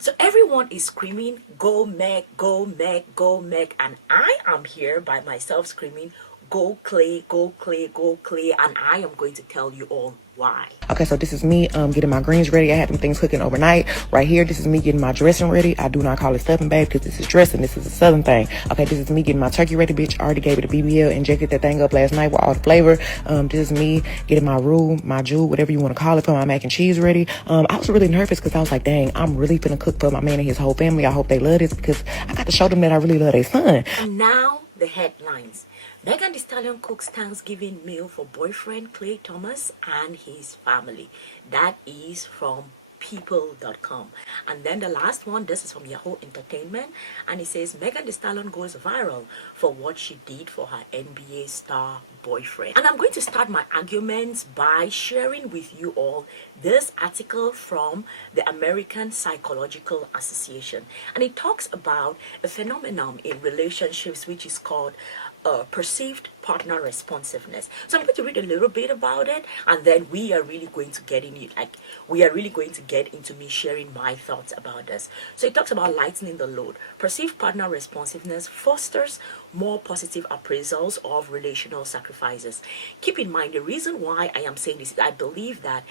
So everyone is screaming, go Meg, go Meg, go Meg. And I am here by myself screaming, go Klay, go Klay, go Klay. And I am going to tell you all why. Okay, so this is me getting my greens ready. I had them things cooking overnight. Right here, this is me getting my dressing ready. I do not call it stuffing, babe, because this is dressing. This is a southern thing. Okay, this is me getting my turkey ready, bitch. I already gave it a BBL, injected that thing up last night with all the flavor. This is me getting my roux, my jus, whatever you want to call it, for my mac and cheese ready. I was really nervous because I was like, dang, I'm really finna cook for my man and his whole family. I hope they love this because I got to show them that I really love their son. And now the headlines. Megan Thee Stallion cooks Thanksgiving meal for boyfriend Klay Thomas and his family. That is from people.com. And then the last one, this is from Yahoo Entertainment, and it says Megan Thee Stallion goes viral for what she did for her NBA star boyfriend. And I'm going to start my arguments by sharing with you all this article from the American Psychological Association, and it talks about a phenomenon in relationships which is called perceived partner responsiveness. So I'm going to read a little bit about it, and then we are really going to get in it. Like, we are really going to get into me sharing my thoughts about this. So it talks about lightening the load. Perceived partner responsiveness fosters more positive appraisals of relational sacrifices. Keep in mind, the reason why I am saying this is I believe that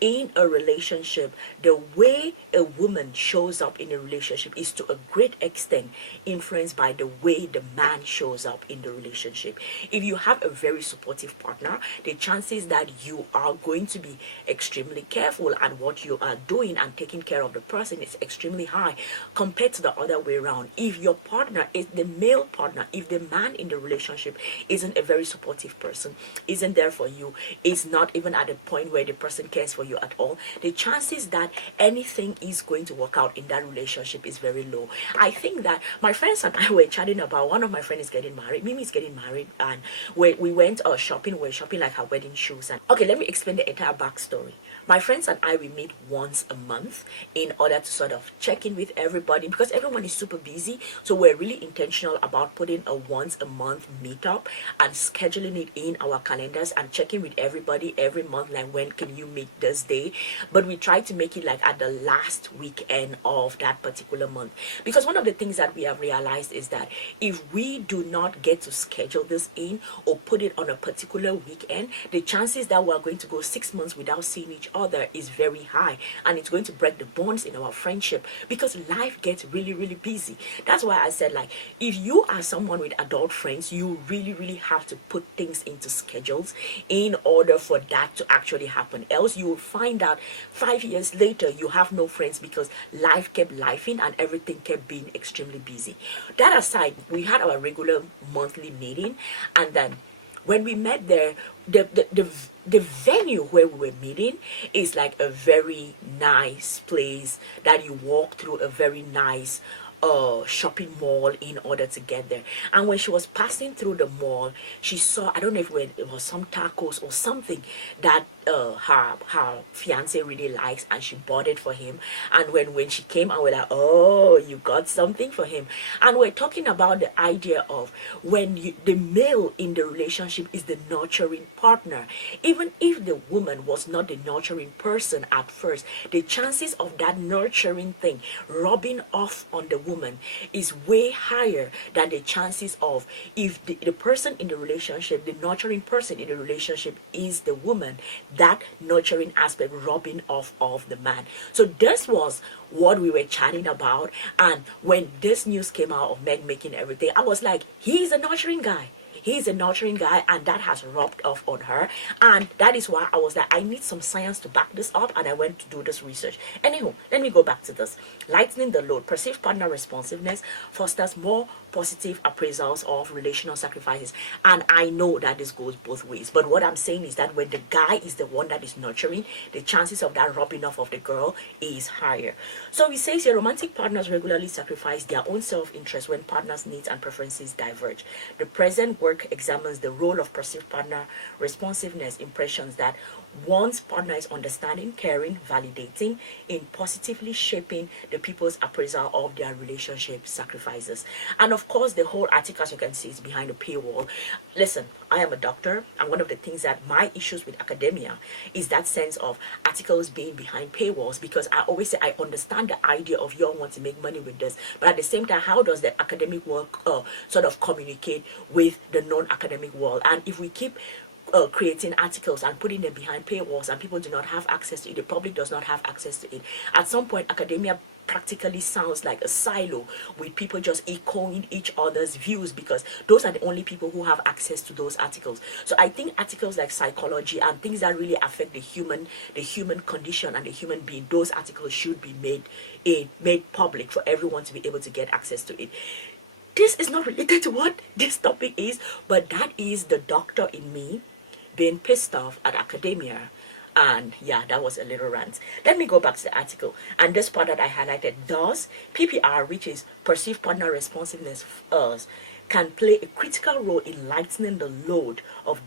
in a relationship, the way a woman shows up in a relationship is to a great extent influenced by the way the man shows up in the relationship. If you have a very supportive partner, the chances that you are going to be extremely careful at what you are doing and taking care of the person is extremely high compared to the other way around. If your partner is the male partner, if the man in the relationship isn't a very supportive person, isn't there for you, is not even at a point where the person cares for you at all, the chances that anything is going to work out in that relationship is very low. I think that my friends and I were chatting about, one of my friends is getting married, Mimi is getting married, and we went shopping. We're shopping like her wedding shoes. And okay, let me explain the entire backstory. My friends and I, we meet once a month in order to sort of check in with everybody because everyone is super busy. So we're really intentional about putting a once a month meetup and scheduling it in our calendars and checking with everybody every month, like, when can you meet this day? But we try to make it like at the last weekend of that particular month, because one of the things that we have realized is that if we do not get to schedule this in or put it on a particular weekend, the chances that we're going to go 6 months without seeing each other is very high, and it's going to break the bonds in our friendship because life gets really busy. That's why I said, like, if you are someone with adult friends, you really have to put things into schedules in order for that to actually happen. Else you will find out 5 years later you have no friends because life kept lifing and everything kept being extremely busy. That aside, we had our regular monthly meeting, and then when we met there, the venue where we were meeting is like a very nice place that you walk through, a very nice shopping mall in order to get there. And when she was passing through the mall, she saw, I don't know if it was some tacos or something that her fiance really likes, and she bought it for him. And when she came and we're like, oh, you got something for him. And we're talking about the idea of when the male in the relationship is the nurturing partner. Even if the woman was not the nurturing person at first, the chances of that nurturing thing rubbing off on the woman is way higher than the chances of if the person in the relationship, the nurturing person in the relationship is the woman, that nurturing aspect rubbing off of the man. So this was what we were chatting about. And when this news came out of Meg making everything, I was like, he's a nurturing guy. He's a nurturing guy, and that has rubbed off on her. And that is why I was like, I need some science to back this up, and I went to do this research. Anywho, let me go back to this. Lightening the load. Perceived partner responsiveness fosters more positive appraisals of relational sacrifices. And I know that this goes both ways. But what I'm saying is that when the guy is the one that is nurturing, the chances of that rubbing off of the girl is higher. So he says your romantic partners regularly sacrifice their own self-interest when partners' needs and preferences diverge. The present work examines the role of perceived partner responsiveness impressions that One's partner is understanding, caring, validating, in positively shaping the people's appraisal of their relationship sacrifices. And of course, the whole article, as you can see, is behind a paywall. Listen, I am a doctor, and one of the things that my issues with academia is that sense of articles being behind paywalls, because I always say I understand the idea of you all want to make money with this, but at the same time, how does the academic work sort of communicate with the non-academic world? And if we keep creating articles and putting them behind paywalls and people do not have access to it, the public does not have access to it, at some point academia practically sounds like a silo with people just echoing each other's views, because those are the only people who have access to those articles. So I think articles like psychology and things that really affect the human condition and the human being, those articles should be made public for everyone to be able to get access to it. This is not related to what this topic is, but that is the doctor in me being pissed off at academia. And yeah, that was a little rant. Let me go back to the article. And this part that I highlighted, does PPR, which is Perceived Partner Responsiveness, can play a critical role in lightening the load of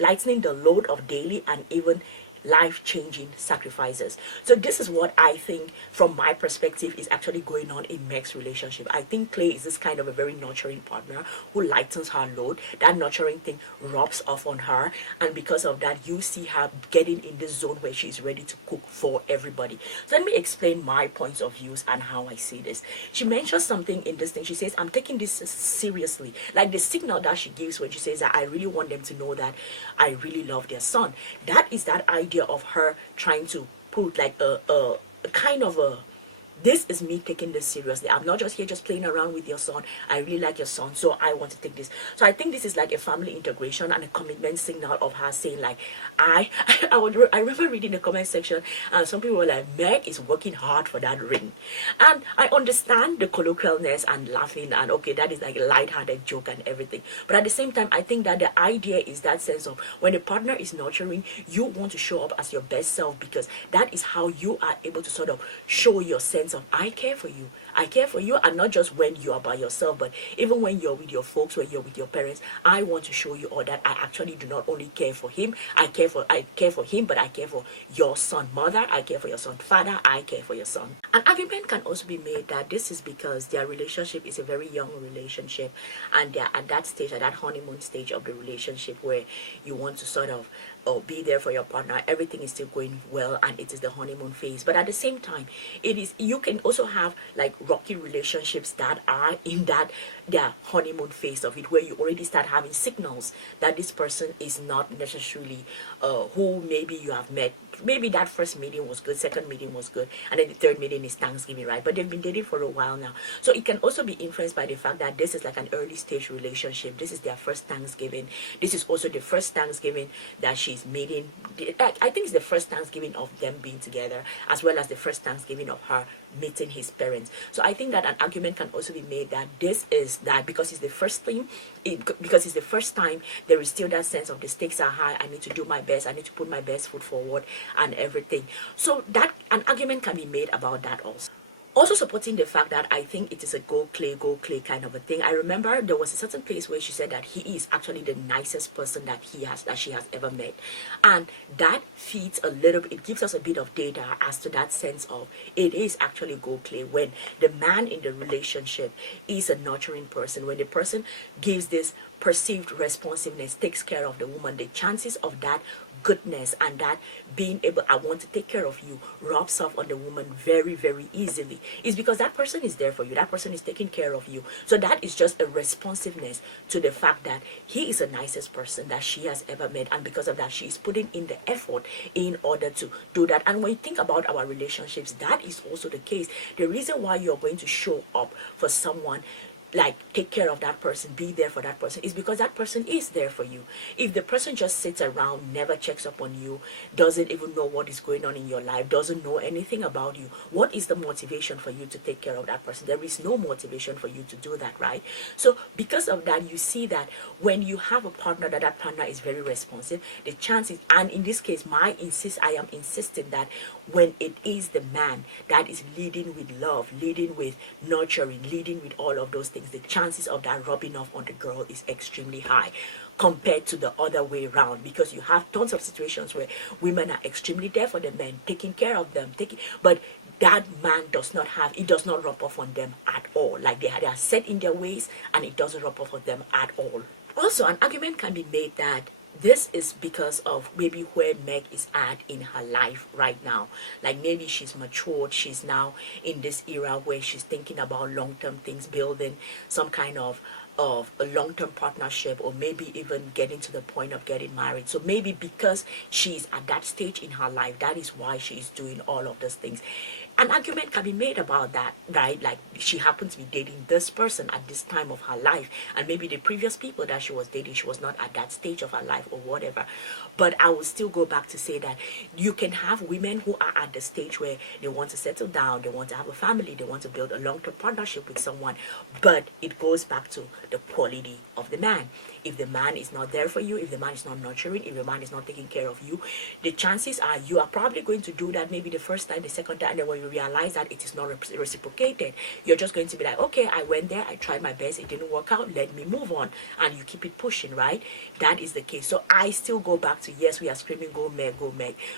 lightening the load of daily and even life-changing sacrifices. So this is what I think from my perspective is actually going on in Meg's relationship. I think Klay is this kind of a very nurturing partner who lightens her load. That nurturing thing rubs off on her, and because of that you see her getting in this zone where she's ready to cook for everybody. So let me explain my points of views and how I see this. She mentions something in this thing. She says, I'm taking this seriously, like the signal that she gives when she says that I really want them to know that I really love their son. That is that idea of her trying to put like a kind of a, this is me taking this seriously. I'm not just here just playing around with your son. I really like your son, so I want to take this. So I think this is like a family integration and a commitment signal of her saying like, I remember reading the comment section and some people were like, Meg is working hard for that ring. And I understand the colloquialness and laughing and okay, that is like a light-hearted joke and everything. But at the same time, I think that the idea is that sense of when a partner is nurturing, you want to show up as your best self, because that is how you are able to sort of show your sense of I care for you. I care for you, and not just when you are by yourself, but even when you're with your folks, when you're with your parents. I want to show you all that I actually do not only care for him, I care for him, but I care for your son mother, I care for your son father, I care for your son. An argument can also be made that this is because their relationship is a very young relationship, and they're at that stage, at that honeymoon stage of the relationship, where you want to sort of be there for your partner. Everything is still going well and it is the honeymoon phase, but at the same time you can also have like rocky relationships that are in that their honeymoon phase of it, where you already start having signals that this person is not necessarily who maybe you have met. Maybe that first meeting was good, second meeting was good, and then the third meeting is Thanksgiving, right? But they've been dating for a while now. So it can also be influenced by the fact that this is like an early stage relationship. This is their first Thanksgiving. This is also the first Thanksgiving that she's meeting. I think it's the first Thanksgiving of them being together, as well as the first Thanksgiving of her meeting his parents. So I think that an argument can also be made that this is that because it's the first thing, because it's the first time, there is still that sense of the stakes are high. I need to do my best. I need to put my best foot forward and everything. So that an argument can be made about that also. Also supporting the fact that I think it is a go Klay kind of a thing. I remember there was a certain place where she said that he is actually the nicest person that she has ever met, and that feeds a little bit, it gives us a bit of data as to that sense of it is actually go Klay when the man in the relationship is a nurturing person, when the person gives this perceived responsiveness, takes care of the woman, the chances of that goodness and that being able, I want to take care of you, rubs off on the woman very, very easily. It's because that person is there for you. That person is taking care of you. So that is just a responsiveness to the fact that he is the nicest person that she has ever met. And because of that, she is putting in the effort in order to do that. And when you think about our relationships, that is also the case. The reason why you're going to show up for someone, like take care of that person, be there for that person, is because that person is there for you. If the person just sits around, never checks up on you, doesn't even know what is going on in your life, doesn't know anything about you, what is the motivation for you to take care of that person? There is no motivation for you to do that, right? So because of that, you see that when you have a partner, that partner is very responsive, the chances, and in this case I am insisting that when it is the man that is leading with love, leading with nurturing, leading with all of those things, things, the chances of that rubbing off on the girl is extremely high compared to the other way around, because you have tons of situations where women are extremely there for the men, taking care of them, but that man does not have, it does not rub off on them at all. Like they are set in their ways and it doesn't rub off on them at all. Also, an argument can be made that this is because of maybe where Meg is at in her life right now. Like maybe she's matured, she's now in this era where she's thinking about long-term things, building some kind of a long-term partnership, or maybe even getting to the point of getting married. So maybe because she's at that stage in her life, that is why she's doing all of those things. An argument can be made about that, right? Like she happens to be dating this person at this time of her life, and maybe the previous people that she was dating, she was not at that stage of her life or whatever. But I will still go back to say that you can have women who are at the stage where they want to settle down, they want to have a family, they want to build a long-term partnership with someone, but it goes back to the quality of the man. If the man is not there for you, if the man is not nurturing, if the man is not taking care of you, the chances are you are probably going to do that maybe the first time, the second time, and then when you realize that it is not reciprocated, you're just going to be like, okay, I went there, I tried my best, it didn't work out, let me move on, and you keep it pushing, right? That is the case. So I still go back to, yes, we are screaming go Meg,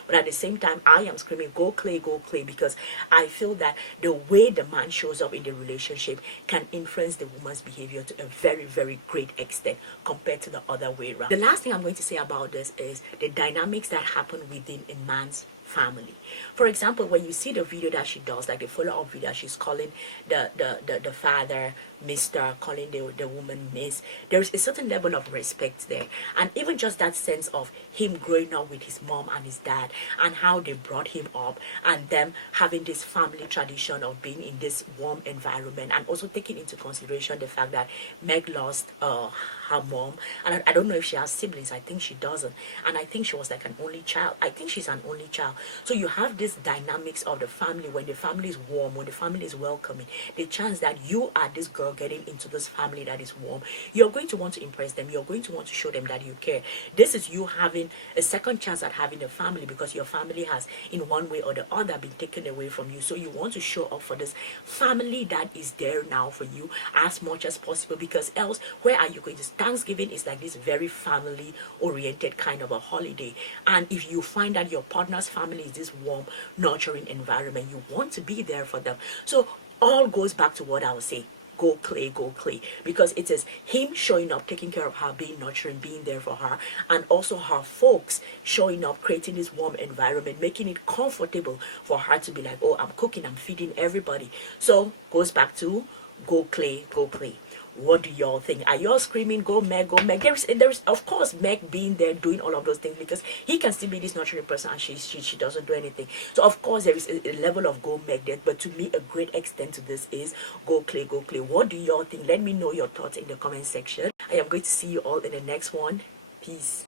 but at the same time I am screaming go Klay, because I feel that the way the man shows up in the relationship can influence the woman's behavior to a very, very great extent compared to the other way around. The last thing I'm going to say about this is the dynamics that happen within a man's family. For example, when you see the video that she does, like the follow-up video, she's calling the father Mr., calling the woman Miss, there's a certain level of respect there. And even just that sense of him growing up with his mom and his dad, and how they brought him up, and them having this family tradition of being in this warm environment, and also taking into consideration the fact that Meg lost her mom, and I don't know if she has siblings. I think she doesn't, and I think she was like an only child. I think she's an only child. So you have this dynamics of the family. When the family is warm, when the family is welcoming, the chance that you are this girl getting into this family that is warm, you're going to want to impress them, you're going to want to show them that you care. This is you having a second chance at having a family, because your family has in one way or the other been taken away from you. So you want to show up for this family that is there now for you as much as possible, because else where are you going to? Thanksgiving is like this very family oriented kind of a holiday, and if you find that your partner's family is this warm, nurturing environment, you want to be there for them. So all goes back to what I was saying, go Klay, because it is him showing up, taking care of her, being nurturing, being there for her, and also her folks showing up, creating this warm environment, making it comfortable for her to be like, oh, I'm cooking, I'm feeding everybody. So goes back to go Klay. What do y'all think? Are y'all screaming go Meg? There's of course Meg being there doing all of those things, because he can still be this nurturing person and she doesn't do anything. So of course there is a level of go Meg there, but to me a great extent to this is go Klay. What do y'all think? Let me know your thoughts in the comment section. I am going to see you all in the next one. Peace.